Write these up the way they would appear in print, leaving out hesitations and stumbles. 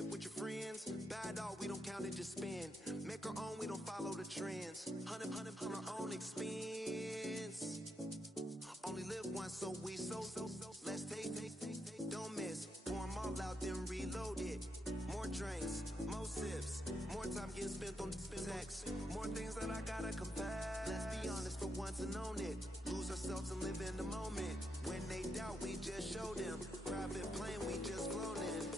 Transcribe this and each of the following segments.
trip with your friends. Bad dog, we don't count it, just spend. Make our own, we don't follow the trends. Hundred on our own expense. Only live once, so we so. Let's take, don't miss. Pour 'em all out, then reload it. More drinks, more sips. More time getting spent on text. More things that I gotta confess. Let's be honest for once and own it. Lose ourselves and live in the moment. When they doubt, we just show them. Private plane, we just flown in.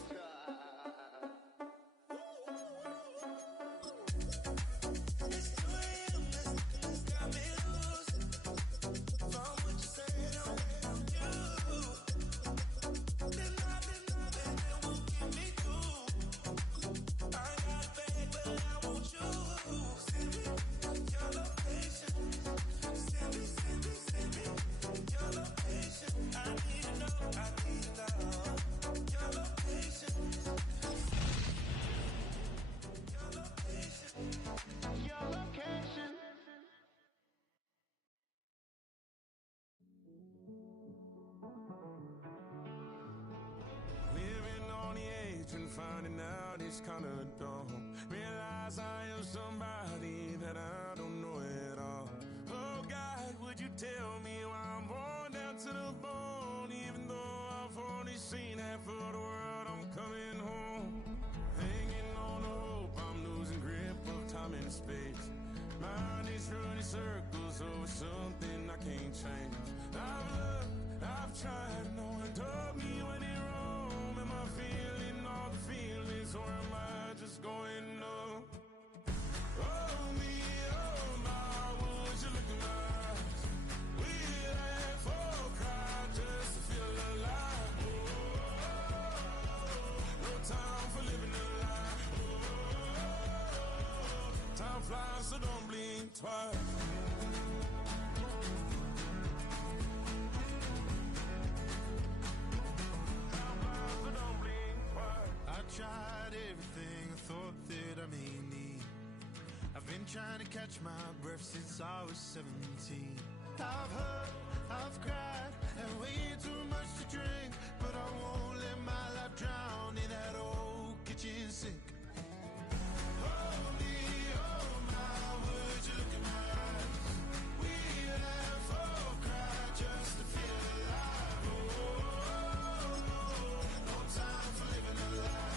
Finding out it's kinda dumb. Realize I am somebody that I don't know at all. Oh God, would you tell me why I'm worn down to the bone? Even though I've only seen half of the world, I'm coming home. Hanging on the hope, I'm losing grip of time and space. Mind is running circles over something I can't change. I've looked, I've tried, no one told me when it wrong. Am I feeling all the feelings, or am I just going numb? Oh me, oh my, would you look in my eyes? We laugh or cry just to feel alive. Oh, no time for living a lie. Oh, time flies, so don't blink twice. Tried everything I thought that I may need. I've been trying to catch my breath since I was 17. I've hurt, I've cried, and way too much to drink, but I won't let my life drown in that old kitchen sink. Oh me, oh my, would you look in my eyes? We laugh or cry just to feel alive. Oh, no time for living a lie.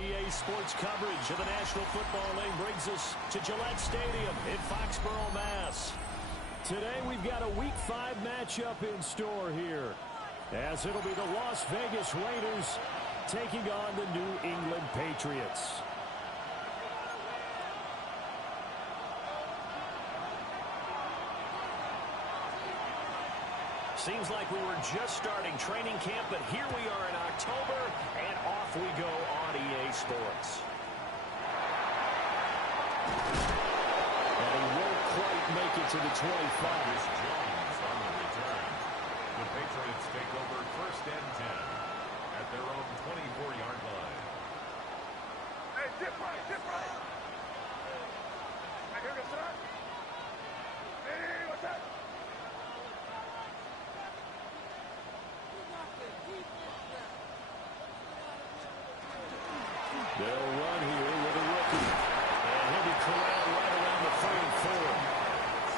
EA Sports coverage of the National Football League brings us to Gillette Stadium in Foxborough, Mass. Today we've got a Week 5 matchup in store here, as it'll be the Las Vegas Raiders taking on the New England Patriots. Seems like we were just starting training camp, but here we are in October, and off we go on EA Sports. And he won't quite make it to the 25. Jones on the return. The Patriots take over 1st and 10 at their own 24-yard line. Hey, dip right, dip right. Hey, here we go, hey, what's that? They'll run here with a rookie. And he'll be corralled right around the 34.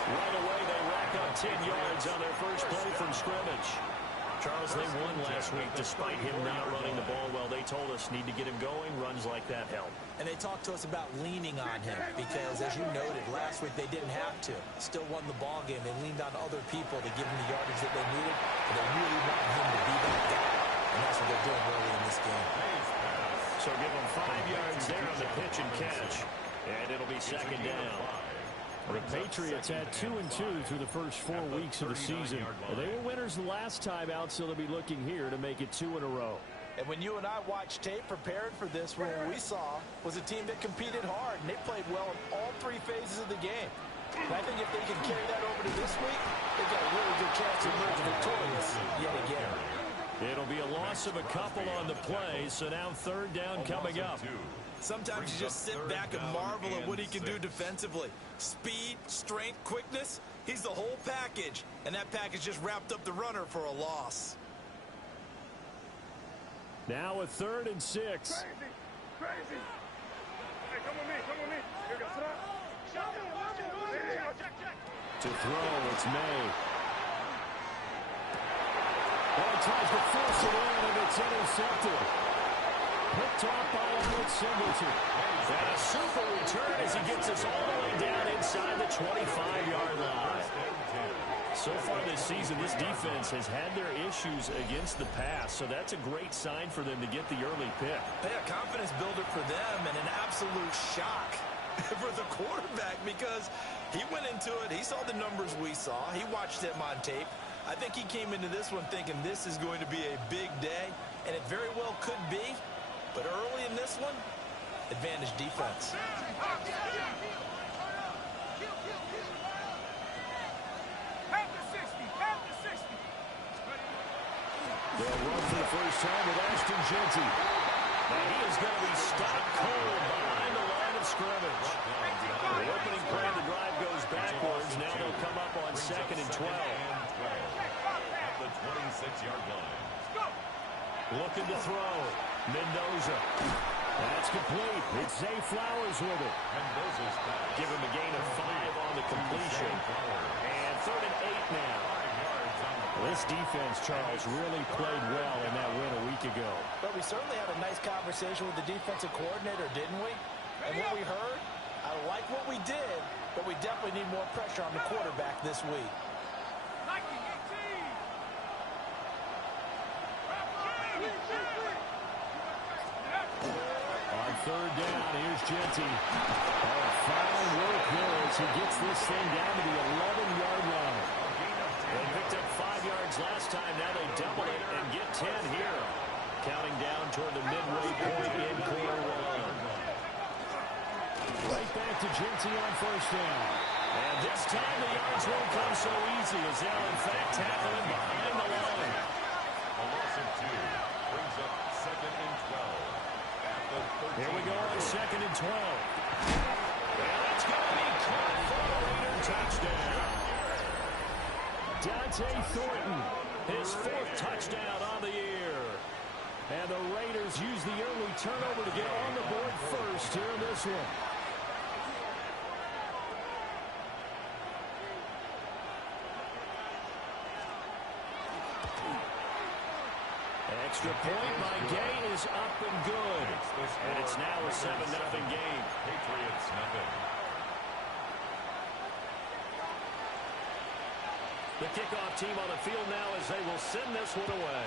Right away, they rack up 10 yards on their first play from scrimmage. Charles, they won last week despite him not running the ball well. They told us need to get him going. Runs like that help. And they talked to us about leaning on him because, as you noted, last week they didn't have to. Still won the ball game. They leaned on other people to give him the yardage that they needed. But they really want him to be that guy. And that's what they're doing early in this game. So give them 5 yards there on the pitch and catch. And it'll be second down. The Patriots had 2-2 through the first 4 weeks of the season. They were winners the last time out, so they'll be looking here to make it 2 in a row. And when you and I watched tape preparing for this, what we saw was a team that competed hard, and they played well in all 3 phases of the game. And I think if they can carry that over to this week, they've got a really good chance to emerge victorious yet again. It'll be a loss loss of a couple on the play, so now third down coming up. Sometimes you just sit back and marvel at what he can do defensively. Speed, strength, quickness, he's the whole package. And that package just wrapped up the runner for a loss. Now a 3rd and 6. Crazy. Hey, come with me. Here goes it. To throw, it's May. Well, he tries to force it in, and it's intercepted. Picked off by Alex Singleton. And a super return as he gets us all the way down inside the 25-yard line. So far this season, this defense has had their issues against the pass, so that's a great sign for them to get the early pick. Yeah, confidence builder for them and an absolute shock for the quarterback because he went into it. He saw the numbers we saw. He watched them on tape. I think he came into this one thinking this is going to be a big day, and it very well could be. But early in this one, advantage defense. They'll run for the first time with Ashton Jeanty. And he is going to be stopped cold behind the line of scrimmage. The opening play of the drive goes backwards. Now they'll come up on 2nd and 12. At the 26-yard line. Looking to throw. Mendoza. That's complete. It's Zay Flowers with it. Mendoza's pass. Give him a gain of 5 on the completion. And 3rd and 8 now. This defense, Charles, really played well in that win a week ago. But we certainly had a nice conversation with the defensive coordinator, didn't we? And what we heard, I like what we did, but we definitely need more pressure on the quarterback this week. On 3rd down, here's Jeanty. Fine work there as he gets this thing down to the 11-yard line. They picked up 5 yards last time. Now they double it and get 10 here. Counting down toward the midway point in quarter 1. Right back to Jeanty on 1st down. And this time the yards won't come so easy as they'll in fact tackle him behind the line. A loss of 2 brings up 2nd and 12. At the 13. Here we go on 2nd and 12. And it's going to be caught for a Raider touchdown. Dante Thornton, his 4th touchdown on the year. And the Raiders use the early turnover to get on the board first here in this one. Extra point by Gay is up and good. And it's now a 7-0 game. Patriots nothing. The kickoff team on the field now as they will send this one away.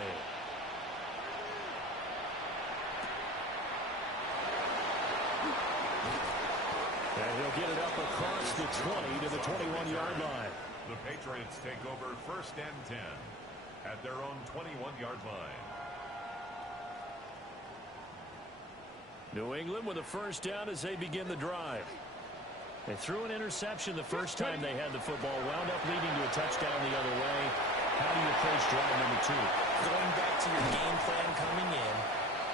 And he'll get it up across the 20 to the 21-yard line. The Patriots take over 1st and 10 at their own 21-yard line. New England with a 1st down as they begin the drive. They threw an interception the first time they had the football, wound up leading to a touchdown the other way. How do you approach drive number 2? Going back to your game plan coming in,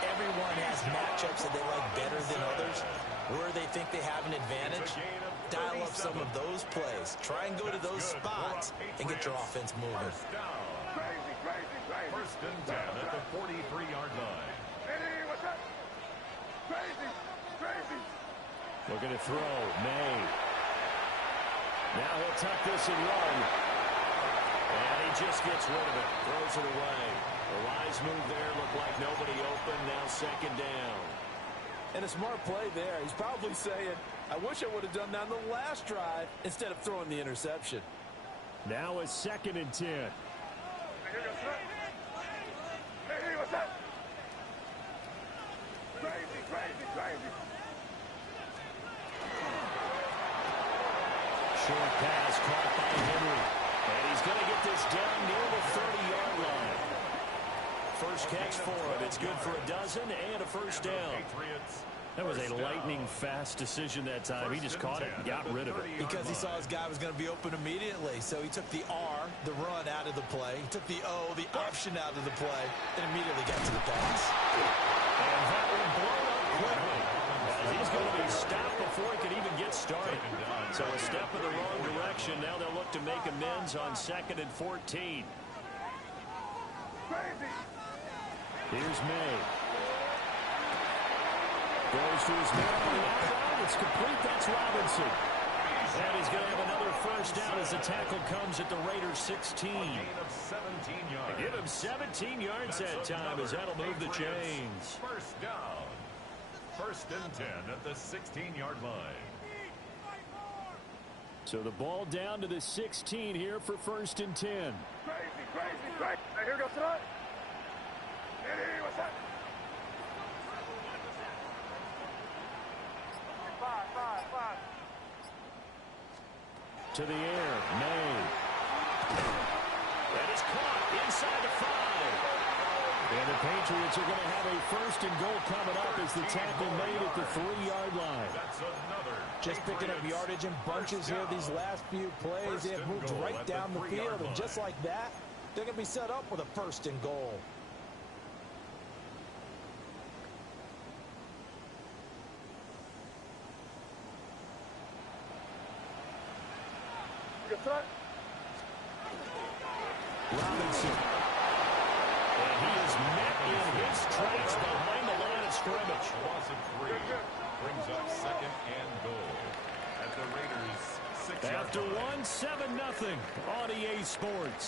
everyone has matchups that they like better than others. Where they think they have an advantage, dial up some of those plays. Try and go to those spots and get your offense moving. First down. Crazy. 1st and 10 at the 43-yard line. Hey, what's up? Crazy. Looking to throw. May. Now he'll tuck this and run. And he just gets rid of it. Throws it away. A wise move there. Looked like nobody open. Now 2nd down. And a smart play there. He's probably saying, I wish I would have done that on the last drive instead of throwing the interception. Now a 2nd and 10. Hey, what's up? Crazy. Short pass caught by Henry. And he's going to get this down near the 30-yard line. First catch for him. It's good for a dozen and a 1st down. That was a lightning-fast decision that time. He just caught it and got rid of it. Because he saw his guy was going to be open immediately. So he took the R the run out of the play. He took the option out of the play, and immediately got to the pass. And that one blown up quickly. He's going to be stopped before he could even get started. So a step in the wrong direction. Now they'll look to make amends on 2nd and 14. Here's May. Goes to his man on the outside. It's complete. That's Robinson. And he's going to have another first down as the tackle comes at the Raiders' 16. A gain of 17 yards. Give him 17 yards that time as that'll move the chains. First down. 1st and 10 at the 16-yard line. So the ball down to the 16 here for 1st and 10. Crazy. Hey, here goes tonight. Hey, what's that? Five. To the air, May. That is caught inside the 5. And the Patriots are going to have a 1st and goal coming up as the tackle made at the 3-yard line. That's another. Just picking up yardage in bunches here these last few plays. They have moved right down the field, and just like that, they're going to be set up with a 1st and goal. Robinson. And he is met in his tracks behind the line of scrimmage. Loss of 3 brings up 2nd and goal at the Raiders' 6-yard line. After 1, 7-0 on EA Sports.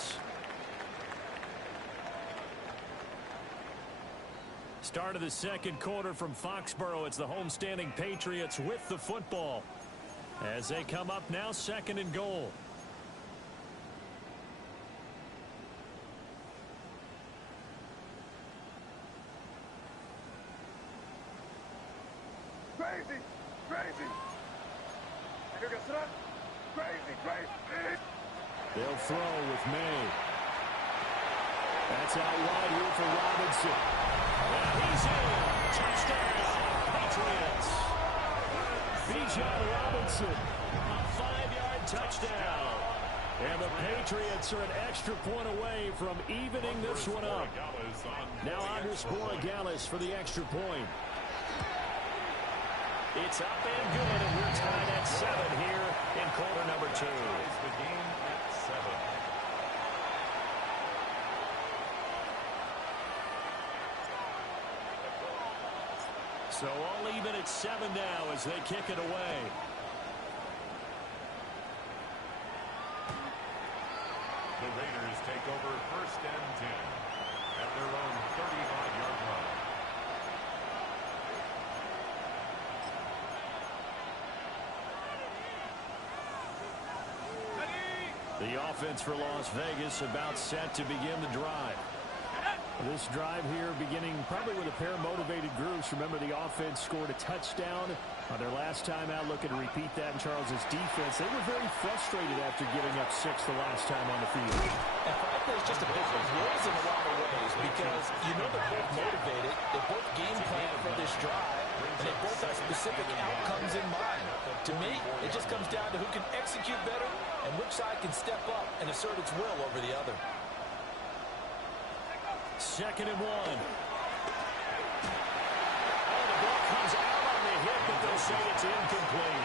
Start of the 2nd quarter from Foxborough. It's the homestanding Patriots with the football as they come up now 2nd and goal. Crazy. Here goes tonight. Crazy. They'll throw with May. That's out wide here for Robinson. And he's in. Touchdown, Patriots. Bijan Robinson, a 5-yard touchdown. And the Patriots are an extra point away from evening this one up. Now Andres Borregales for the extra point. It's up and good, and we're tied at 7 here in quarter number 2. The game at 7. So all even at 7 now as they kick it away. The Raiders take over 1st and 10 at their own 35-yard line. The offense for Las Vegas about set to begin the drive. This drive here beginning probably with a pair of motivated groups. Remember, the offense scored a touchdown on their last time out, looking to repeat that in Charles's defense. They were very frustrated after giving up 6 the last time on the field. And frankly, it's just a bit of rules in a lot of ways because you know they're both motivated. They both game plan for this drive, and they both have specific outcomes in mind. To me, it just comes down to who can execute better and which side can step up and assert its will over the other. 2nd and 1. Oh, the ball comes out on the hit, but they'll say it's incomplete.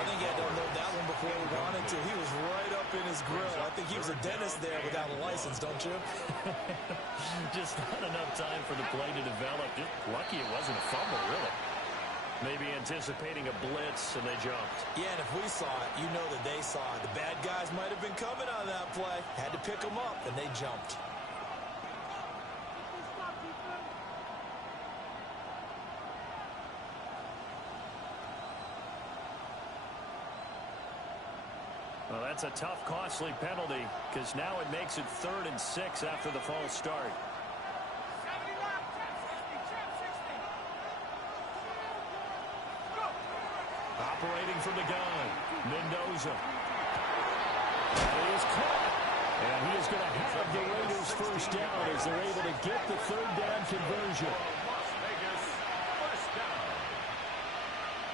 I think he had to unload that one before he wanted to. He was right up in his grill. I think he was a dentist there without a license, don't you? Just not enough time for the play to develop. Just lucky it wasn't a fumble, really. Maybe anticipating a blitz, and they jumped. Yeah, and if we saw it, you know that they saw it. The bad guys might have been coming on that play. Had to pick them up, and they jumped. Well, that's a tough, costly penalty because now it makes it 3rd and 6 after the false start. Operating from the gun, Mendoza. And he is caught. And he is going to have the Raiders first down as they're able to get the 3rd down conversion. Las Vegas, first down.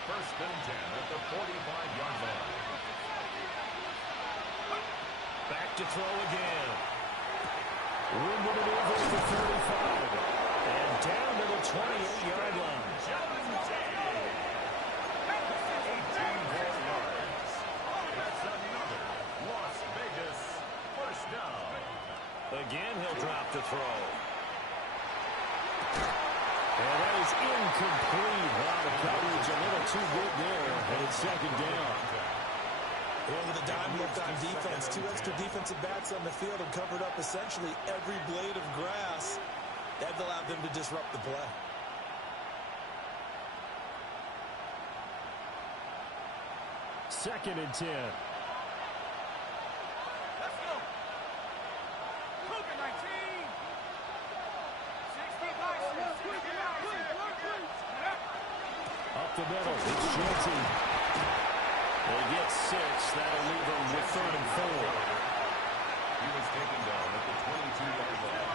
1st and 10 at the 45-yard line. Back to throw again. Room to maneuver for 45. And down to the 28-yard line. 18 more yards. That's another Las Vegas first down. Again, he'll drop to throw. And that is incomplete. Wow, the coverage a little too good there. And it's second down. Well, with a dime look on defense, 2 extra defensive backs on the field and covered up essentially every blade of grass. That allowed them to disrupt the play. Second and 10. Let's go. Cougar 19. 60 Up the middle, it's Shanty. They get 6. That'll leave them with 3rd and 4. He was taken down at the 22-yard line.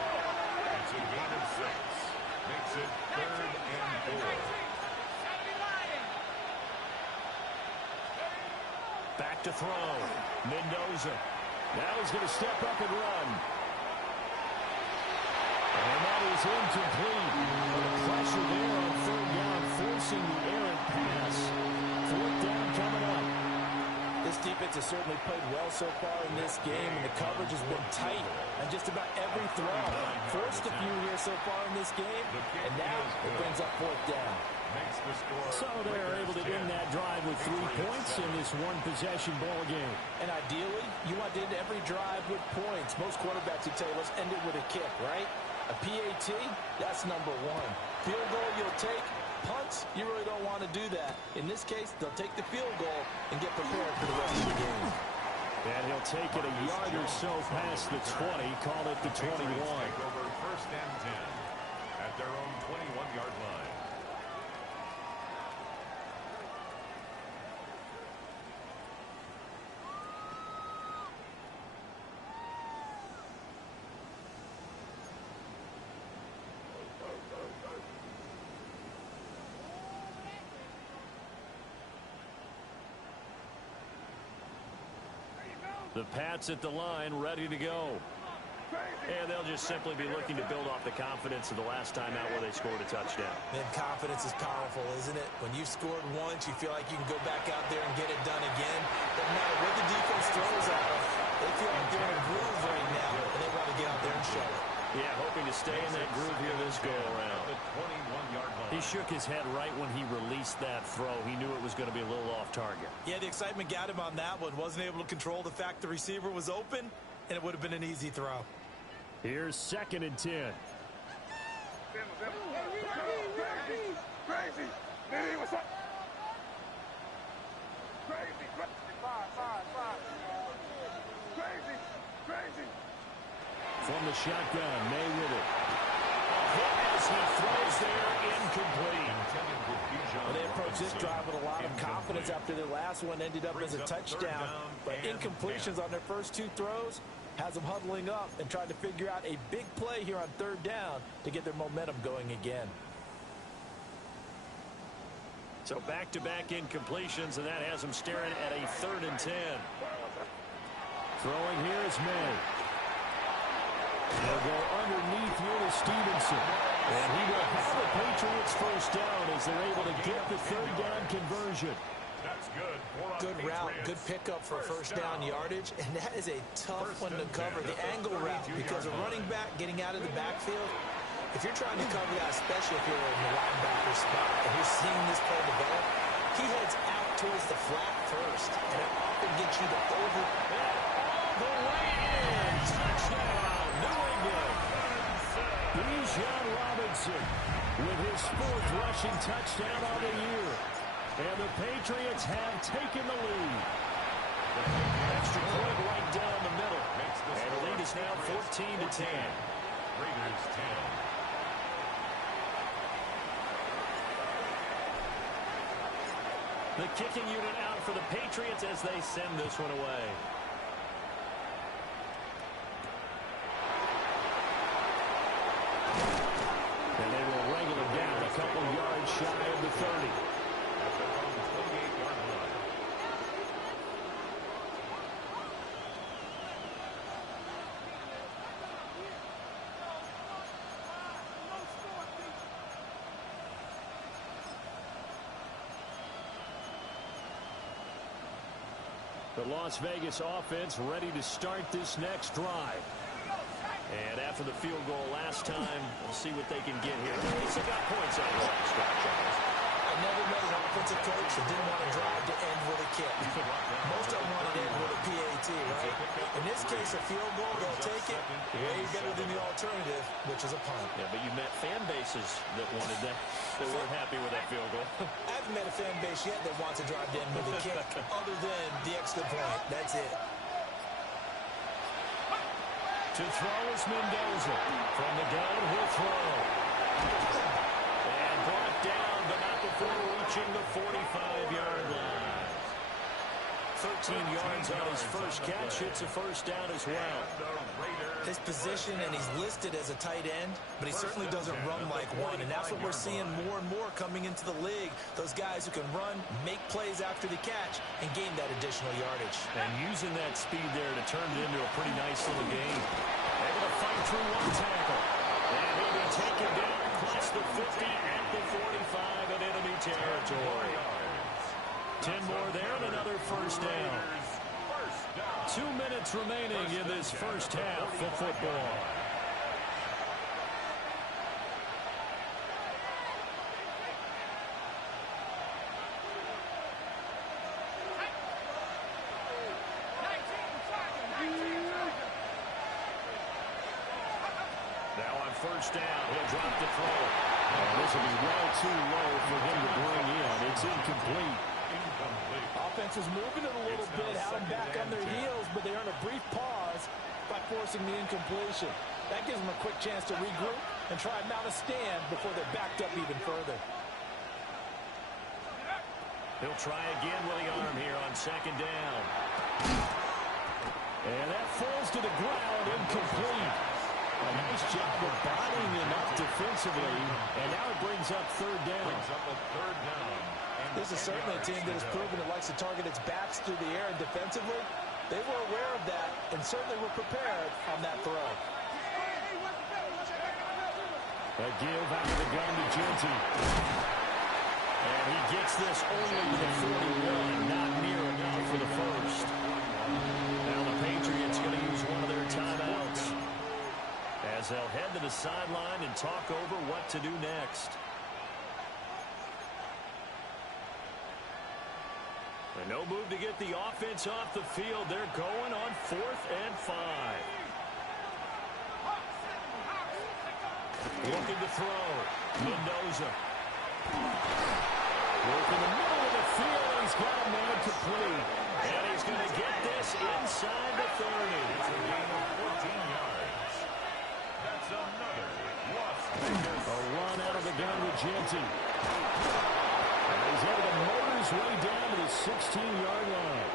It's a gain of 6. Makes it 3rd and 4. Back to throw. Mendoza. Now he's going to step up and run. And that is incomplete. The pressure there on 3rd down, forcing the errant pass. 4th down coming up. This defense has certainly played well so far in this game, and the coverage has been tight on just about every throw. Forced a few here so far in this game, and now it brings up 4th down. So they're able to end that drive with 3 points in this one-possession ball game. And ideally, you want to end every drive with points. Most quarterbacks would tell you, let's end it with a kick, right? A PAT, that's number 1. Field goal you'll take. Punts, you really don't want to do that. In this case, they'll take the field goal and get prepared for the rest of the game. And he'll take it a yard or so past the 20, call it the 21. Take over 1st and 10 at their own 21-yard line. The Pats at the line, ready to go. And they'll just simply be looking to build off the confidence of the last time out where they scored a touchdown. Man, confidence is powerful, isn't it? When you've scored once, you feel like you can go back out there and get it done again. Doesn't matter what the defense throws at them. They feel like they're in a groove right now, and they want to get out there and show it. Yeah, hoping to stay in that groove here this go-around. The 21-yard line. He shook his head right when he released that throw. He knew it was going to be a little off target. Yeah, the excitement got him on that one. Wasn't able to control the fact the receiver was open, and it would have been an easy throw. Here's 2nd and 10. Crazy. Hey, what's up? Crazy. Crazy. From the shotgun, May with it. As he throws there, incomplete. Well, they approached this drive with a lot of confidence after their last one ended up as a touchdown. But incompletions on their first 2 throws has them huddling up and trying to figure out a big play here on 3rd down to get their momentum going again. So back-to-back incompletions, and that has them staring at a 3rd and 10. Throwing here is May. They'll go underneath here to Stevenson. And he will have the Patriots first down as they're able to get the 3rd down conversion. That's good. Good route, good pickup for first down yardage, and that is a tough one to cover, the angle route, because a running back getting out of the backfield, if you're trying to cover that, especially if you're in the linebacker spot and you're seeing this play develop, he heads out towards the flat first, and it often gets you to over. The way in. Touchdown, New England. Bijan Robinson with his 4th rushing touchdown on the year. And the Patriots have taken the lead. Extra point right down the middle. And the lead is now 14-10. Raiders 10. The kicking unit out for the Patriots as they send this one away. And they will wrangle it down a couple yards shy of the 30. The Las Vegas offense ready to start this next drive. And after the field goal last time, we'll see what they can get here. At least they got points out of the last drive, Charles. I never met an offensive coach that didn't want to drive to end with a kick. Most of them want to end with a PAT, right? In this case, a field goal, they'll take it way better than the alternative, which is a punt. Yeah, but you met fan bases that wanted that. They weren't happy with that field goal. I haven't met a fan base yet that wants to drive to end with a kick, other than the extra point. That's it. To throw is Mendoza. From the gun, he'll throw. And brought down, but not before reaching the 45-yard line. 13 yards on his first catch. It's a first down as well. His position, and he's listed as a tight end, but he certainly doesn't run like one, and that's what we're seeing more and more coming into the league. Those guys who can run, make plays after the catch, and gain that additional yardage. And using that speed there to turn it into a pretty nice little game. Able to fight through one tackle. And he'll be taken down across the 50 at the 45 in enemy territory. 10 more there and another first down. 2 minutes remaining in this first half of football. Now on first down, he'll drop the throw. This will be well too low for him to bring in. It's incomplete. Offense is moving it a little bit, had them back on their heels, but they earn a brief pause by forcing the incompletion. That gives them a quick chance to regroup and try and mount a stand before they're backed up even further. He'll try again with the arm here on second down. And that falls to the ground, incomplete. A nice job of bodying him up defensively, and now it brings up third down. This is certainly a team that has proven it likes to target its backs through the air, and defensively, they were aware of that and certainly were prepared on that throw. A give out of the gun to Genty. And he gets this only to the 41, not near enough for the first. Now the Patriots going to use one of their timeouts as they'll head to the sideline and talk over what to do next. And no move to get the offense off the field. They're going on 4th and 5. Looking to throw. Mendoza. Work in the middle of the field. He's got a man complete. And he's going to get this inside the 30. It's a gain of 14 yards. That's another loss. A run out of the gun with Genty. And he's able to motor his way down to the 16-yard line.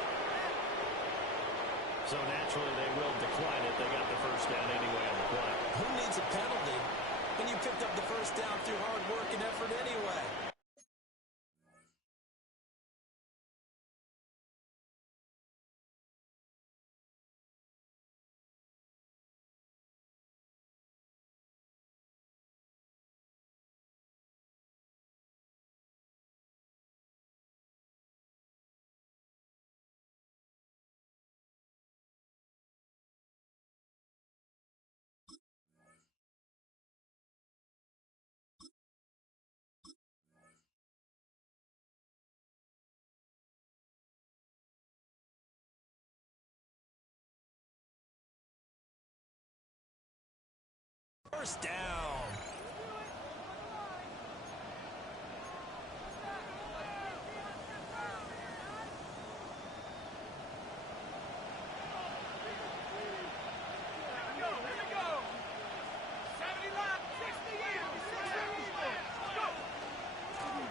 So naturally they will decline it. They got the first down anyway on the play. Who needs a penalty when you picked up the first down through hard work and effort anyway? First down.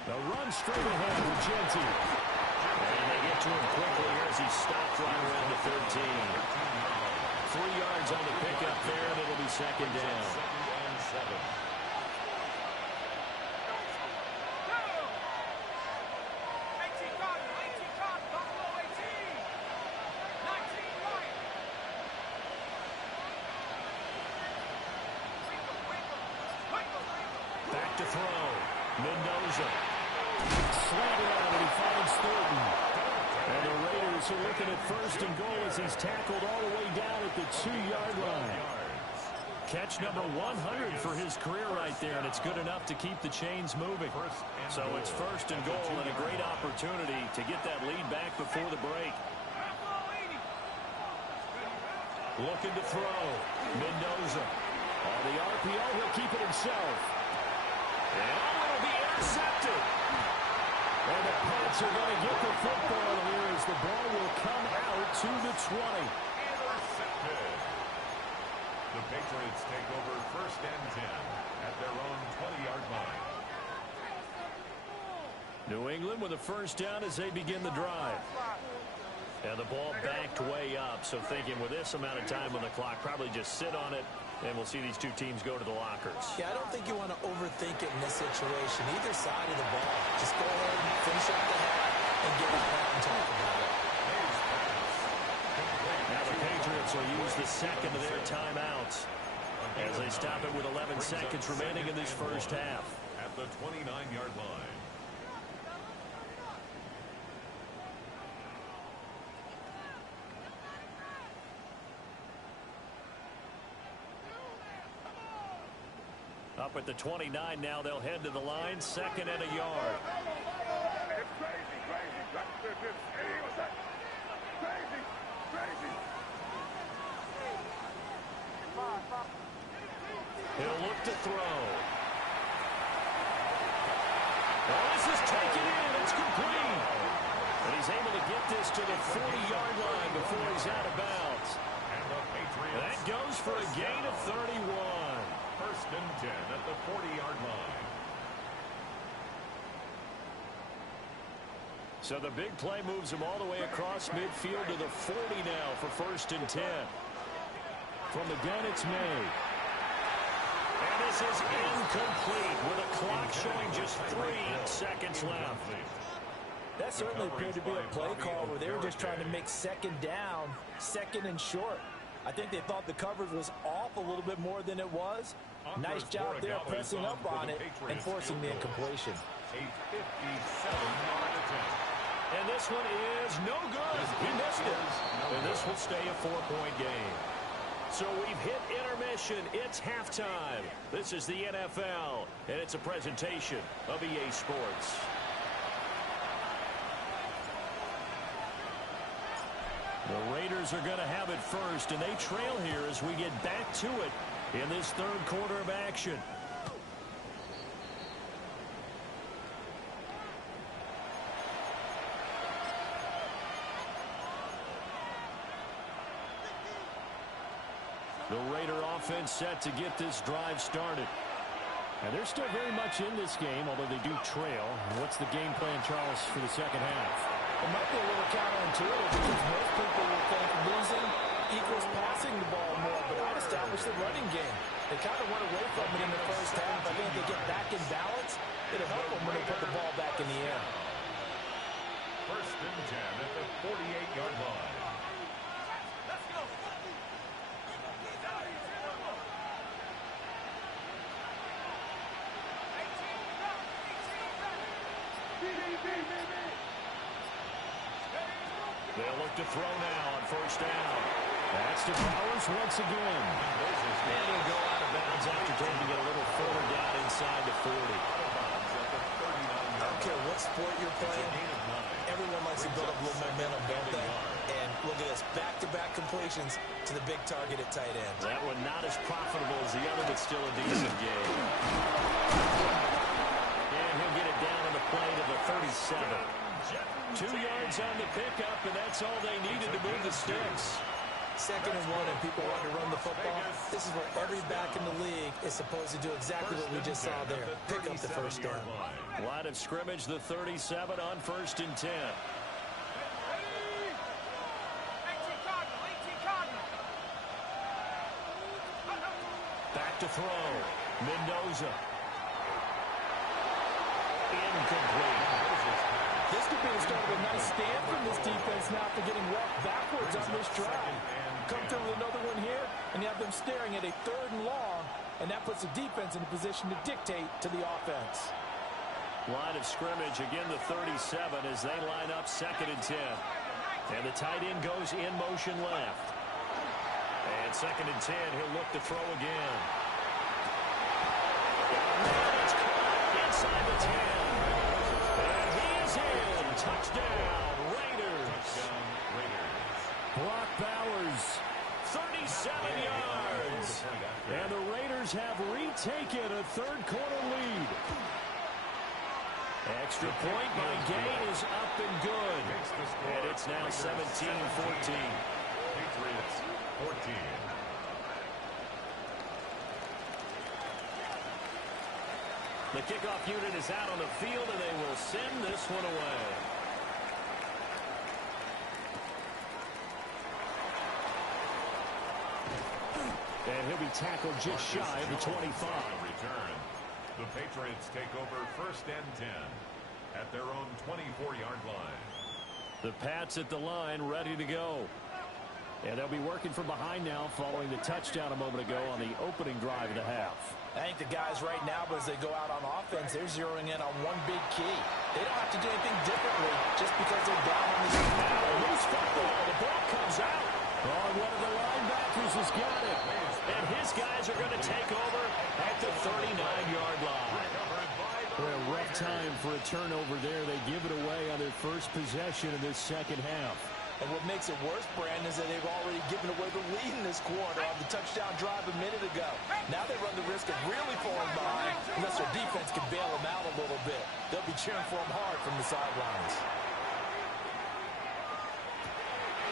The run straight ahead with Genty. And they get to him quickly here as he stopped right around the 13. 3 yards on the pickup there, and it'll be second down. Back to throw. Mendoza. Slanted out, and he finds Thornton. And the Raiders So looking at first and goal as he's tackled all the way down at the 2-yard line. Catch number 100 for his career right there, and it's good enough to keep the chains moving. So it's first and goal and a great opportunity to get that lead back before the break. Looking to throw. Mendoza. On the RPO, he'll keep it himself. And it'll be intercepted. And the Pats are going to get the football here as the ball will come out to the 20. Intercepted. The Patriots take over first and 10 at their own 20-yard line. New England with a first down as they begin the drive. And the ball backed way up, so thinking with this amount of time on the clock, probably just sit on it, and we'll see these two teams go to the lockers. Yeah, I don't think you want to overthink it in this situation. Either side of the ball. Just go ahead and finish up the half and get out there and talk about it. Now the Patriots will use the second of their timeouts as they stop it with 11 seconds remaining in this first half. At the 29-yard line. Up at the 29 now, they'll head to the line, second and a yard. It's crazy, crazy. Crazy, crazy. He'll look to throw. Well, this is taken in. It's complete. And he's able to get this to the 40-yard line before he's out of bounds. And the Patriots. That goes for a gain of 31. First and 10 at the 40-yard line. So the big play moves him all the way across midfield to the 40 now for first and 10. From the gun, it's made. And this is incomplete with a clock showing just 3 seconds left. That certainly appeared to be a play call where they were just trying to make second down, second and short. I think they thought the coverage was off a little bit more than it was. Nice job there pressing up on it and forcing the incompletion. A 57-yard attempt. And this one is no good. He missed it. And this will stay a 4-point game. So we've hit intermission. It's halftime. This is the NFL, and it's a presentation of EA Sports. The Raiders are going to have it first, and they trail here as we get back to it in this third quarter of action. The Raider offense set to get this drive started. And they're still very much in this game, although they do trail. What's the game plan, Charles, for the second half? It might be a little counterintuitive because most people will think losing equals passing the ball more, but I'd establish the running game. They kind of went away from it in the first half. I think they get back in balance. It'll help them when they put the ball back in the air. First and 10 at the 48-yard line. They'll look to throw now on first down. That's to Powers once again. And he'll go out of bounds after taking it a little further down inside the 40. I don't care what sport you're playing. Everyone likes to build up a little momentum, don't they? And look at this, back-to-back completions to the big target at tight end. That one not as profitable as the other, but still a decent game. And he'll get it down on the play to the 37. 2 yards on the pickup, and that's all they needed to move the sticks. Second and 1, and people want to run the football. This is where every back in the league is supposed to do exactly what we just saw there. Pick up the first down. Line of scrimmage, the 37 on first and 10. Back to throw. Mendoza. Incomplete. This could be the start of a nice stand from this defense now for getting walked backwards on this drive. Come through with another one here, and you have them staring at a third and long, and that puts the defense in a position to dictate to the offense. Line of scrimmage, again the 37 as they line up second and 10. And the tight end goes in motion left. And 2nd and 10, he'll look to throw again. And it's caught inside the 10. And he is in. Touchdown, Raiders. Brock Bowers, 37 yards. And the Raiders have retaken a third-quarter lead. Extra point by Gay is up and good. And it's now 17-14. Patriots 14. The kickoff unit is out on the field, and they will send this one away. And he'll be tackled just shy of the 25. Return. The Patriots take over 1st and 10 at their own 24-yard line. The Pats at the line, ready to go. And they'll be working from behind now following the touchdown a moment ago on the opening drive of the half. I think the guys right now, as they go out on offense, they're zeroing in on one big key. They don't have to do anything differently just because they're down on the loose football. The ball comes out. Oh, one of the linebackers has got it. And his guys are going to take over at the 39-yard line. A rough time for a turnover there. They give it away on their first possession of this second half. And what makes it worse, Brandon, is that they've already given away the lead in this quarter on the touchdown drive a minute ago. Now they run the risk of really falling behind unless their defense can bail them out a little bit. They'll be cheering for them hard from the sidelines.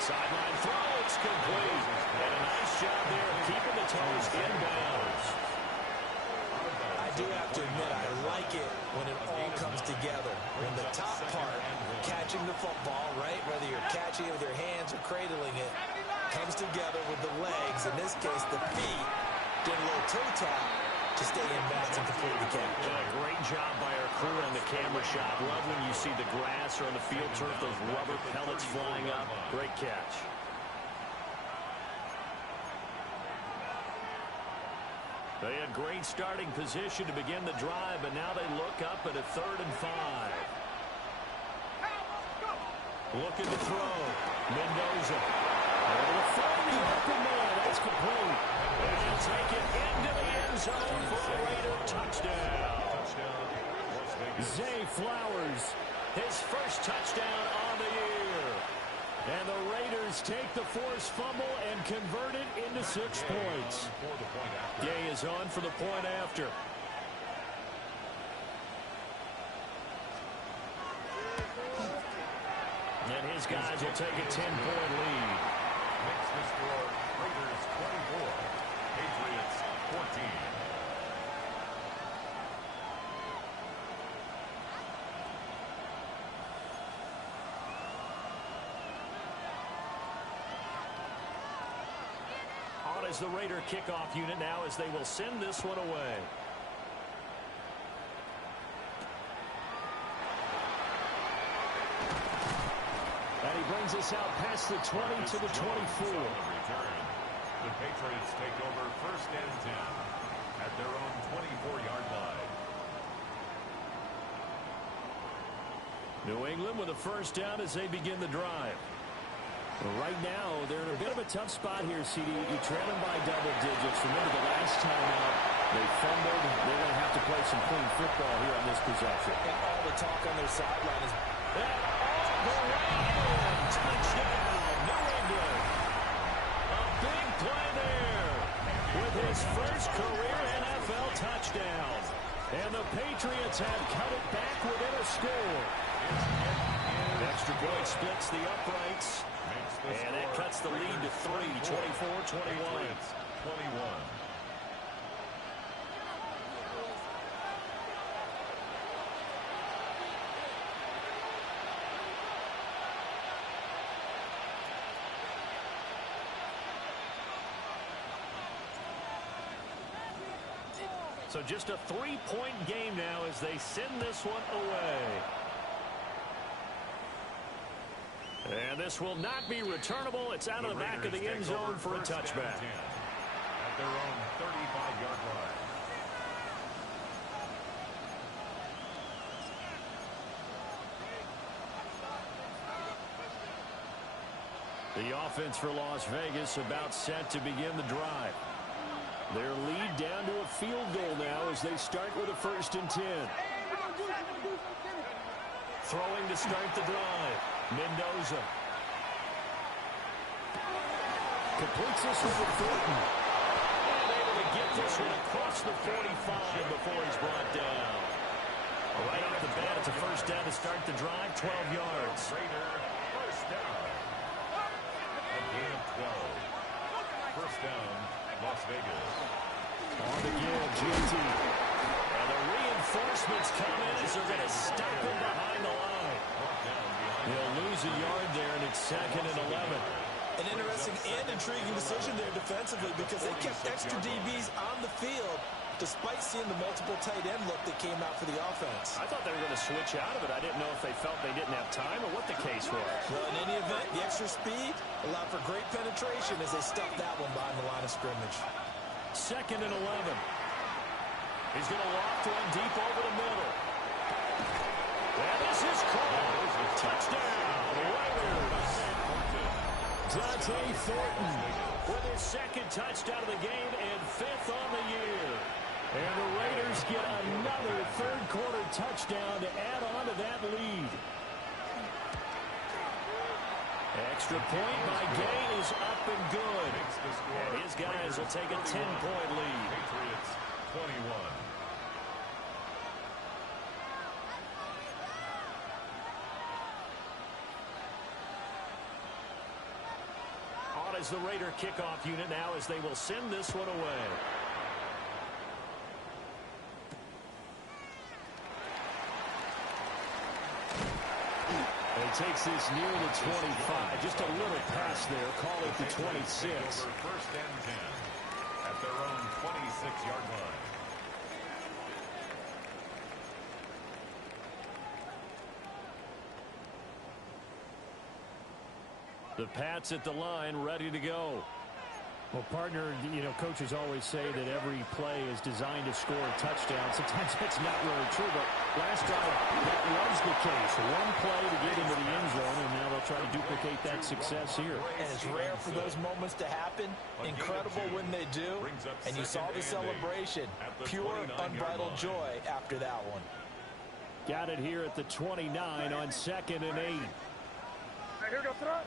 Sideline throw, it's complete. And a nice job there of keeping the toes inbounds. I do have to admit, I like it when it all comes together. When the top part, catching the football, right, whether you're catching it with your hands or cradling it, comes together with the legs, in this case the feet, doing a little toe tap to stay in bounds and complete the catch. A great job by our crew on the camera shot. Love when you see the grass or on the field turf, those rubber pellets flying up. Great catch. They had great starting position to begin the drive, but now they look up at a 3rd and 5. Looking to throw. Mendoza. Able to find the open man. That's complete. And he'll take it into the end zone for a Raider touchdown. Zay Flowers, his first touchdown on the year. And the Raiders take the forced fumble and convert it into 6 points. Gay is on for the point after. And his guys will take a 10-point lead. Makes the score Raiders 24, Patriots 14. On is the Raider kickoff unit now as they will send this one away. And he brings us out past the 20 to the 24. The Patriots take over 1st and 10 at their own 24-yard line. New England with a first down as they begin the drive. Right now, they're in a bit of a tough spot here, CD. You trail them by double digits. Remember the last time out, they fumbled. They're going to have to play some clean football here on this possession. And all the talk on their sideline is... And all the way in. Touchdown, New England. A big play there with his first career NFL touchdown. And the Patriots have cut it back within a score. Extra point splits the uprights. And it cuts the lead to 3, 24-21. 21. So just a 3-point game now as they send this one away. And this will not be returnable. It's out of the back of the end zone for a touchback. At their own 35-yard line. The offense for Las Vegas about set to begin the drive. Their lead down to a field goal now as they start with a 1st and 10. Throwing to start the drive. Mendoza. Completes this one with Thornton. And able to get this one across the 45 before he's brought down. Right off the bat, it's a 1st down to start the drive, 12 yards. Raider, 1st down. A gain of 12. 1st down, Las Vegas. On the give, GT. And the reinforcements come in as they're going to stop him behind the line. They'll lose a yard there, and it's 2nd and 11. An interesting and intriguing decision there defensively because they kept extra DBs on the field despite seeing the multiple tight end look that came out for the offense. I thought they were going to switch out of it. I didn't know if they felt they didn't have time or what the case was. Well, in any event, the extra speed allowed for great penetration as they stuffed that one behind the line of scrimmage. 2nd and 11. He's going to loft one deep over the middle. And this is called. Touchdown, Raiders. Dante Thornton with his 2nd touchdown of the game and 5th on the year. And the Raiders get another 3rd quarter touchdown to add on to that lead. Extra point by Gay is up and good. And his guys will take a 10-point lead. Patriots 21. On as the Raider kickoff unit now as they will send this one away. And he takes this near the 25. Just a little pass there. Call it the 26. 1st and 10 at their own 26-yard line. The Pats at the line, ready to go. Well, partner, you know, coaches always say that every play is designed to score a touchdown. Sometimes that's not really true, but last drive, that was the case. One play to get into the end zone, and now they'll try to duplicate that success here. And it's rare for those moments to happen. Incredible when they do. And you saw the celebration. Pure, unbridled joy after that one. Got it here at the 29 on 2nd and 8. Hey, here goes to that.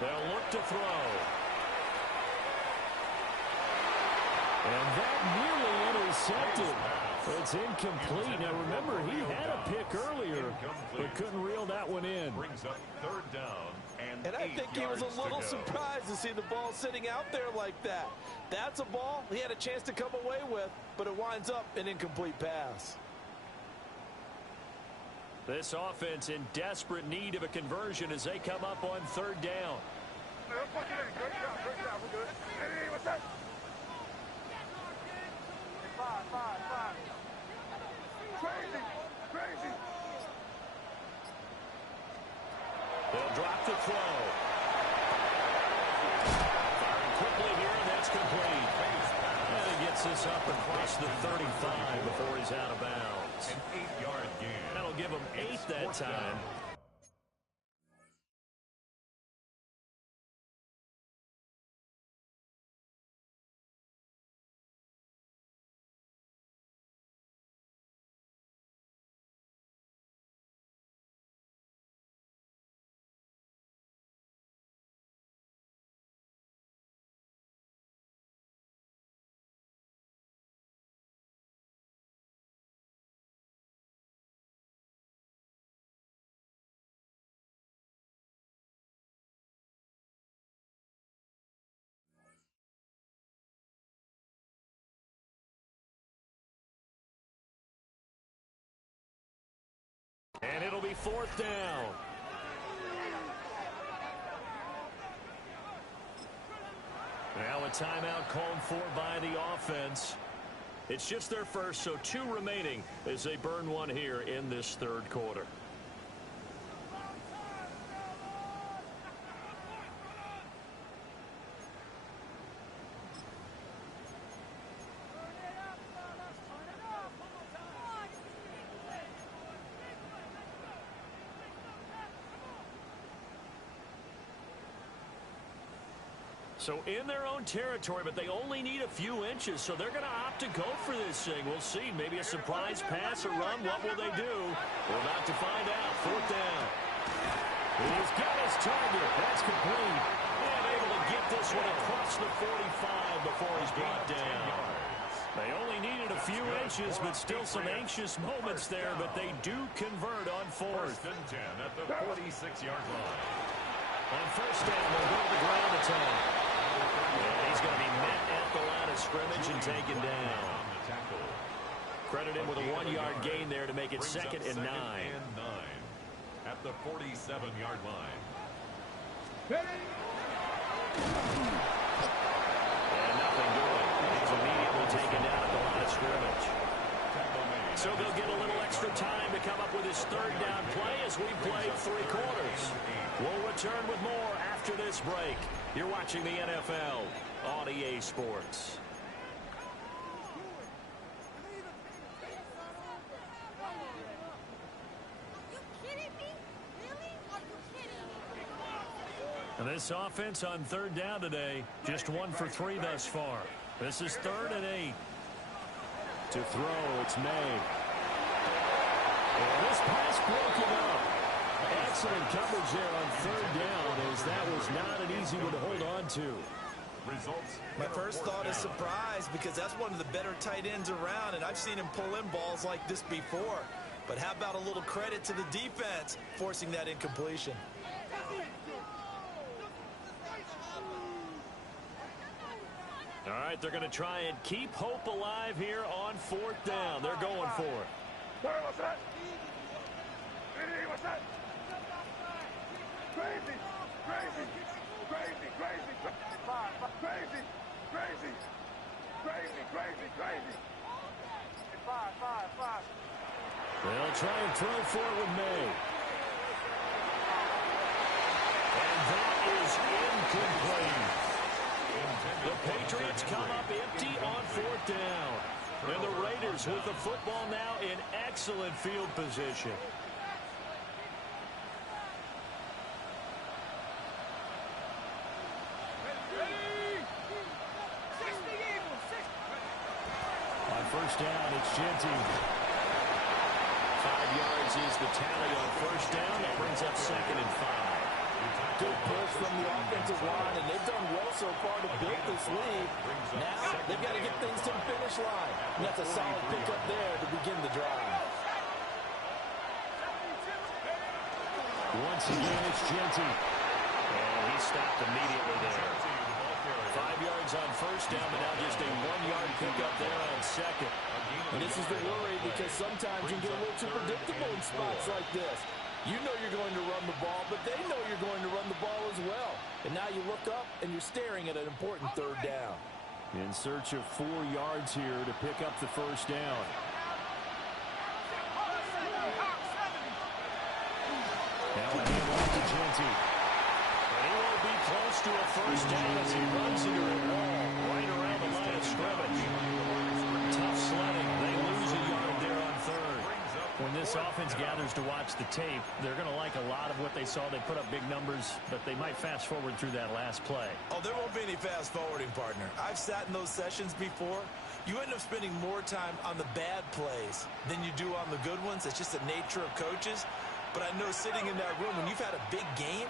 They'll look to throw. And that nearly intercepted. It's incomplete. Now, remember, he had a pick earlier, but couldn't reel that one in. Brings up 3rd down And I think he was a little surprised to see the ball sitting out there like that. That's a ball he had a chance to come away with, but it winds up an incomplete pass. This offense in desperate need of a conversion as they come up on 3rd down. Hey, let's fuck it in. Great job, we're good. Hey, what's that? 5. Crazy. They'll drop the throw. Firing quickly here, and that's complete. And he gets this up across the 35 before he's out of bounds. An 8-yard gain. That'll give him 8 that time. And it'll be 4th down. Now a timeout called for by the offense. It's just their first, so 2 remaining as they burn one here in this 3rd quarter. So in their own territory, but they only need a few inches, so they're going to opt to go for this thing. We'll see. Maybe a surprise pass or run. What will they do? We're about to find out. 4th down. He's got his target. That's complete. And able to get this one across the 45 before he's brought down. They only needed a few inches, but still some anxious moments there, but they do convert on 4th. 1st and 10 at the 46-yard line. On 1st down, they'll go to the ground attack. And he's going to be met at the line of scrimmage and taken down. Credit him with a 1-yard gain there to make it 2nd and 9. At the 47-yard line. And nothing doing. He's immediately taken down at the line of scrimmage. So they'll get a little extra time to come up with his 3rd down play as we play 3 quarters. We'll return with more after this break. You're watching the NFL on EA Sports. And this offense on 3rd down today, just 1 for 3 thus far. This is 3rd and 8. To throw, it's May. And this pass broken up. Excellent coverage there on 3rd down, as that was not an easy one to hold on to. Results. My first thought is surprise, because that's one of the better tight ends around, and I've seen him pull in balls like this before. But how about a little credit to the defense forcing that incompletion? All right, they're going to try and keep hope alive here on 4th down. They're going for it. What's that? What's that? Crazy, crazy, crazy, crazy, crazy, crazy, crazy, crazy, crazy. 5. They'll try and throw for it with May. And that is incomplete. The Patriots come up empty on 4th down. And the Raiders with the football now in excellent field position. On 1st down, it's Genty. 5 yards is the tally on 1st down. That brings up 2nd and 5. Good push from the offensive line, and they've done well so far to build this lead. Now they've got to get things to the finish line. And that's a solid pickup there to begin the drive. Once again, it's Genty. And he stopped immediately there. 5 yards on 1st down, but now just a 1-yard pickup there on 2nd. And this is the worry, because sometimes you get a little too predictable in spots like this. You know you're going to run the ball, but they know you're going to run the ball as well. And now you look up, and you're staring at an important 3rd down. In search of 4 yards here to pick up the 1st down. Now a hand off to Genty. And he won't be close to a 1st down as he runs into a wall right around the line of scrimmage. Tough sledding. They lose a yard there on 3rd. When this offense gathers to watch the tape, they're going to like a lot of what they saw. They put up big numbers, but they might fast forward through that last play. Oh, there won't be any fast forwarding, partner. I've sat in those sessions before. You end up spending more time on the bad plays than you do on the good ones. It's just the nature of coaches. But I know sitting in that room, when you've had a big game,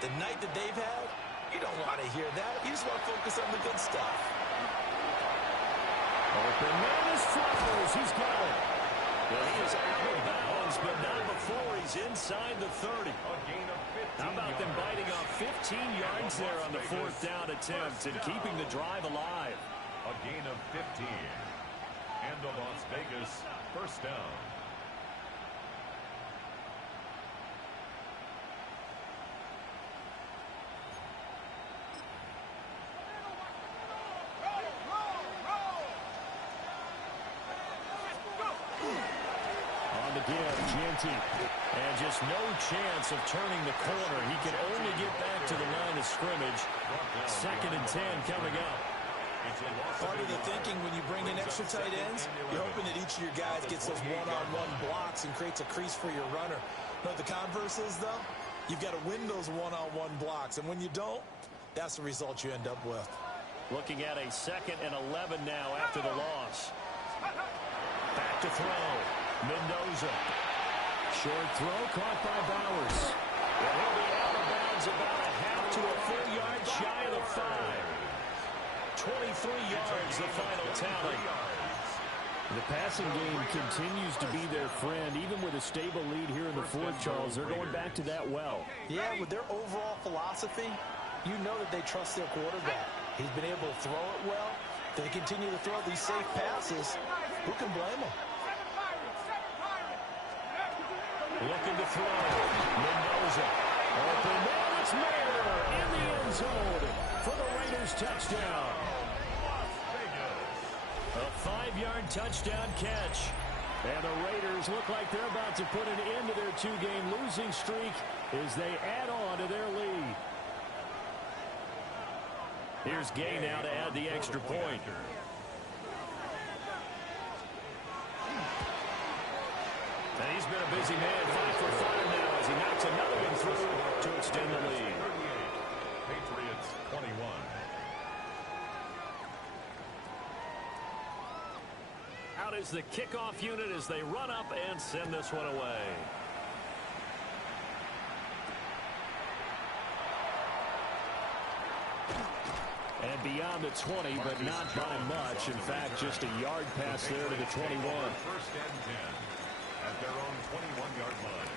the night that they've had, you don't want to hear that. You just want to focus on the good stuff. Open man is Flowers. He's got it. Well, he is out of bounds, but not before he's inside the 30. How about them biting off 15 yards there on the 4th down attempt and keeping the drive alive? A gain of 15. And the Las Vegas 1st down. Genty. And just no chance of turning the corner. He can only get back to the line of scrimmage. 2nd and 10 coming up. Part of the thinking when you bring in extra tight ends, you're hoping that each of your guys gets those one-on-one blocks and creates a crease for your runner. No, the converse is, though, you've got to win those one-on-one blocks. And when you don't, that's the result you end up with. Looking at a 2nd and 11 now after the loss. Back to throw. Mendoza. Short throw caught by Bowers. And he'll be out of bounds about a half to a full yard shy of the 5. 23 yards, the final tally. The passing game continues to be their friend. Even with a stable lead here in the 4th, Charles, they're going back to that well. Yeah, with their overall philosophy, you know that they trust their quarterback. He's been able to throw it well. They continue to throw these safe passes. Who can blame them? Looking to throw. Mendoza. Open man, it's Mayer in the end zone for the Raiders touchdown. A 5-yard touchdown catch. And the Raiders look like they're about to put an end to their 2-game losing streak as they add on to their lead. Here's Gay now to add the extra point. And he's been a busy man, 5 for 5 now as he knocks another one through to extend the lead. Patriots 21. Out is the kickoff unit as they run up and send this one away. And beyond the 20, but not by much. In fact, just a yard pass there to the 21. First and 10 at their own 21-yard line.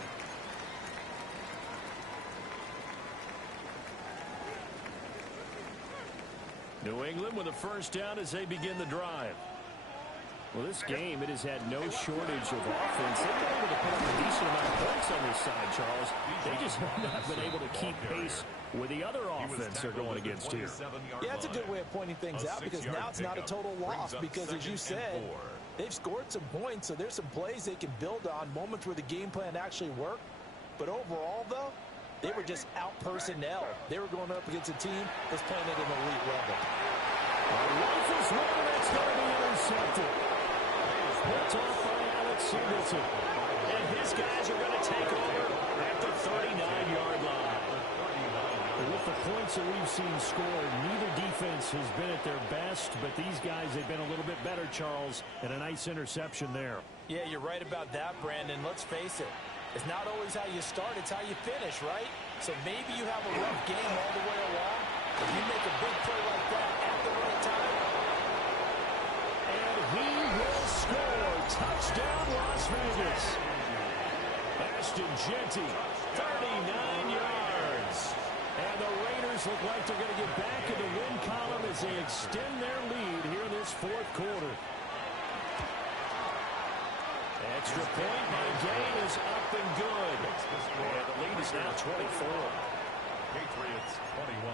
New England with a first down as they begin the drive. Well, this game, it has had no shortage of offense. They've been able to put up a decent amount of points on this side, Charles. They just have not been able to keep pace with the other offense they're going against here. Yeah, it's a good way of pointing things out because now it's not a total loss because, as you said, they've scored some points, so there's some plays they can build on, moments where the game plan actually worked. But overall, though, they were just out-personnel. They were going up against a team that's playing at an elite level. Rifles one, that's going to be intercepted. Picked off by Alex Singleton. And his guys are going to take over at the 39-yard line. With the points that we've seen scored, neither defense has been at their best, but these guys, they've been a little bit better, Charles, and a nice interception there. Yeah, you're right about that, Brandon. Let's face it. It's not always how you start, it's how you finish, right? So maybe you have a rough game all the way along. If you make a big play like that at the right time. And he will score. Touchdown, Las Vegas. Ashton Jeanty, 39 yards. And the Raiders look like they're going to get back in the win column as they extend their lead here in this 4th quarter. Extra point by Gay is up and good. And the lead is now 24. Patriots 21.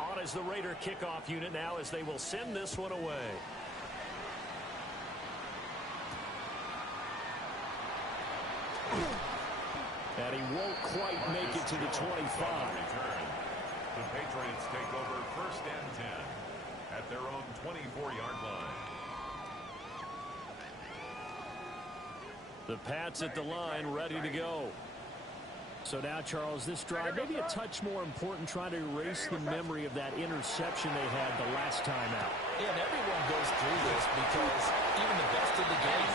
On is the Raider kickoff unit now as they will send this one away. And he won't quite make it to the 25. The Patriots take over first and 10 at their own 24-yard line. The Pats at the line, ready to go. So now, Charles, this drive maybe a touch more important, trying to erase the memory of that interception they had the last time out. Yeah, and everyone goes through this because even the best of the game,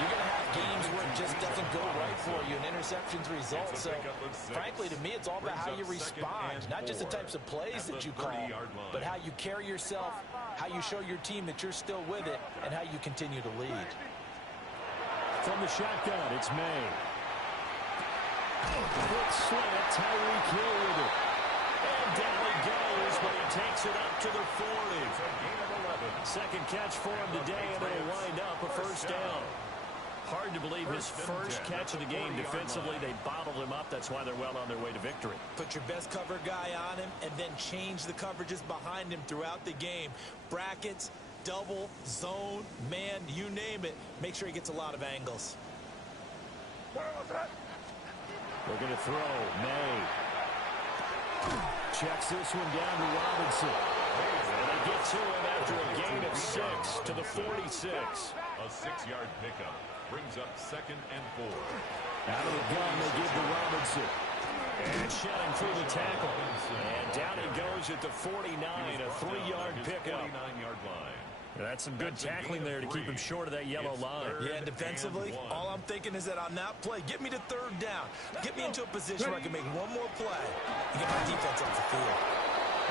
you're going to have games where it just doesn't go right for you, and interceptions result. So, frankly, to me, it's all about how you respond, not just the types of plays that you call, but how you carry yourself, how you show your team that you're still with it, and how you continue to lead. From the shotgun, it's May. Quick slant, Tyreek Hill with it. And down he goes, but he takes it up to the 40. Second catch for him today, and it'll wind up a first down. Hard to believe his first catch of the game. Defensively, they bottled him up. That's why they're well on their way to victory. Put your best cover guy on him and then change the coverages behind him throughout the game. Brackets, double, zone, man, you name it. Make sure he gets a lot of angles. They're going to throw. May. Checks this one down to Robinson. And they get to him after a gain of 6 to the 46. A 6-yard pickup brings up 2nd and 4. Out of the gun, they give to Robinson. And shouting through the tackle. And down he goes at the 49, a 3-yard pickup. 49-yard line. That's some good tackling there to keep him short of that yellow line. Yeah, defensively, all I'm thinking is that on that play, get me to 3rd down. Get me into a position where I can make one more play and get my defense off the field.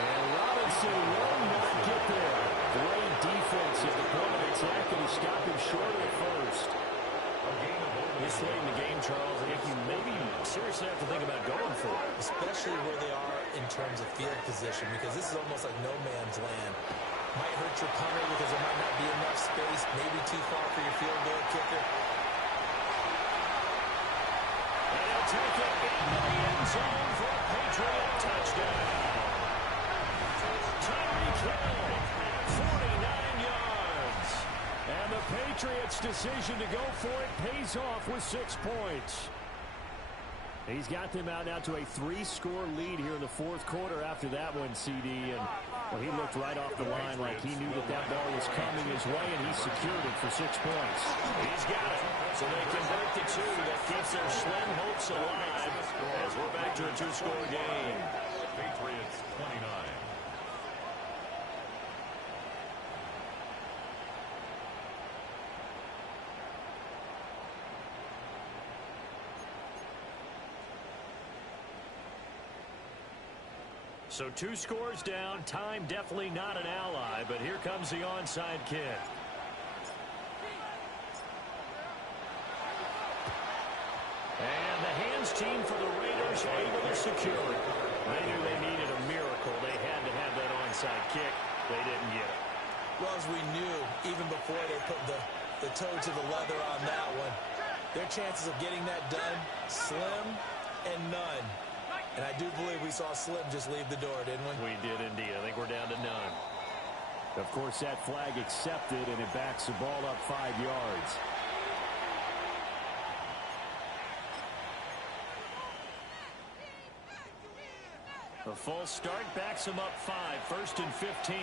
And Robinson will not get there. Great defense at the point of attack, and he stopped him short of the first. This late in the game, Charles, I think you maybe seriously have to think about going for it. Especially where they are in terms of field position, because this is almost like no man's land. Might hurt your punter because there might not be enough space, maybe too far for your field goal kicker. And he'll take it into the end zone for a Patriot touchdown. Tyreek Hill, 49 yards. And the Patriots' decision to go for it pays off with 6 points. He's got them out now to a 3-score lead here in the 4th quarter after that one, CD. And well, he looked right off the line like he knew that that ball was coming his way, and he secured it for 6 points. He's got it. So they convert the 2. That keeps their slim hopes alive as we're back to a 2-score game. Patriots 29. So 2 scores down. Time definitely not an ally, but here comes the onside kick. And the hands team for the Raiders able to secure it. They knew they needed a miracle. They had to have that onside kick. They didn't get it. Well, as we knew, even before they put the toe to the leather on that one, their chances of getting that done, slim and none. And I do believe we saw Slim just leave the door, didn't we? We did indeed. I think we're down to none. Of course, that flag accepted, and it backs the ball up 5 yards. A false start backs him up 5, 1st and 15.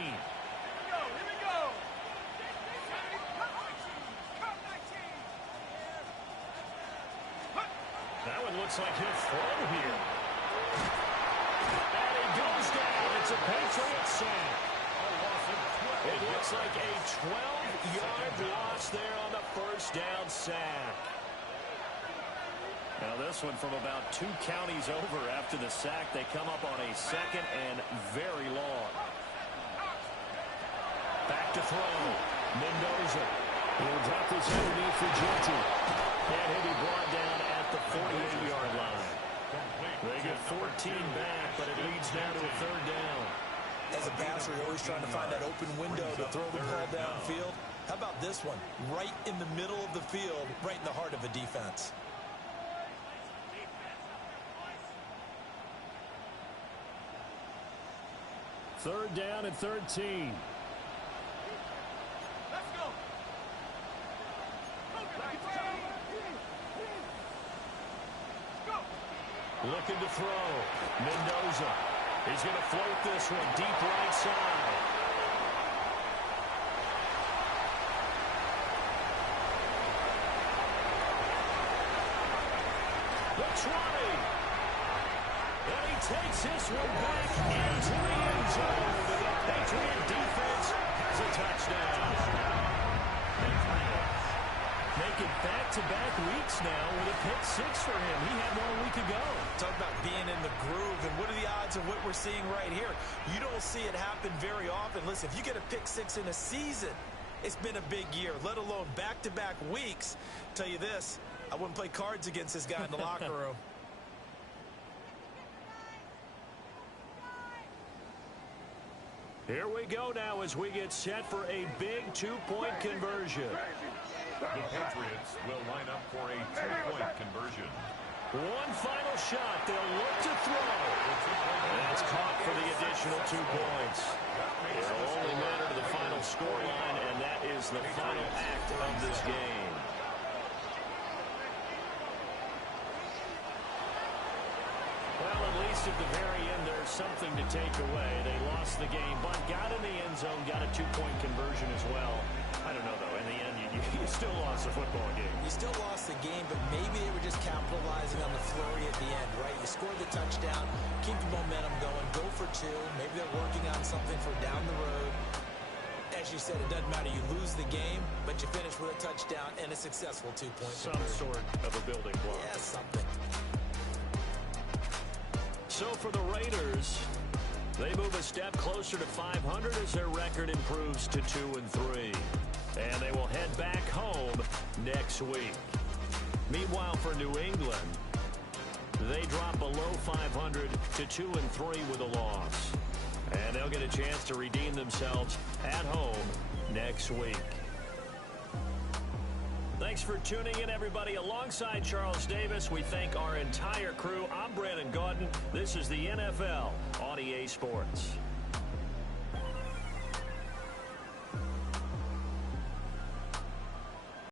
That one looks like he'll throw here. And he goes down. It's a Patriot sack. It looks like a 12-yard loss there on the 1st down sack. Now this one from about 2 counties over after the sack. They come up on a 2nd and very long. Back to throw. Mendoza. He'll drop this underneath for Genty. And he'll be brought down at the 48-yard line. They get 14 back, but it leads down to a 3rd down. As a passer, you're always trying to find that open window to throw the ball downfield. How about this one? Right in the middle of the field, right in the heart of a defense. Third down and 13. Looking to throw. Mendoza. He's going to float this one deep right side. The 20. And he takes this one back into the end zone. The Patriot defense has a touchdown. Making back-to-back weeks now with a pick 6 for him. He had one a week ago. Talk about being in the groove, and what are the odds of what we're seeing right here? You don't see it happen very often. Listen, if you get a pick 6 in a season, it's been a big year, let alone back-to-back weeks. Tell you this, I wouldn't play cards against this guy in the locker room. Here we go now as we get set for a big 2-point conversion. The Patriots will line up for a 2-point conversion. One final shot. They'll look to throw. And it's caught for the additional 2 points. It'll only matter to the final scoreline, and that is the final act of this game. Well, at least at the very end, there's something to take away. They lost the game, but got in the end zone, got a 2-point conversion as well. I don't know, though. In the end, you you still lost the football game. You still lost the game, but maybe they were just capitalizing on the flurry at the end, right? You score the touchdown, keep the momentum going, go for two. Maybe they're working on something for down the road. As you said, it doesn't matter. You lose the game, but you finish with a touchdown and a successful 2-point Some sort of a building block. Yeah, something. So for the Raiders, they move a step closer to 500 as their record improves to 2-3. And they will head back home next week. Meanwhile, for New England, they drop below 500 to 2-3 with a loss. And they'll get a chance to redeem themselves at home next week. Thanks for tuning in, everybody. Alongside Charles Davis, we thank our entire crew. I'm Brandon Gaudin. This is the NFL on EA Sports.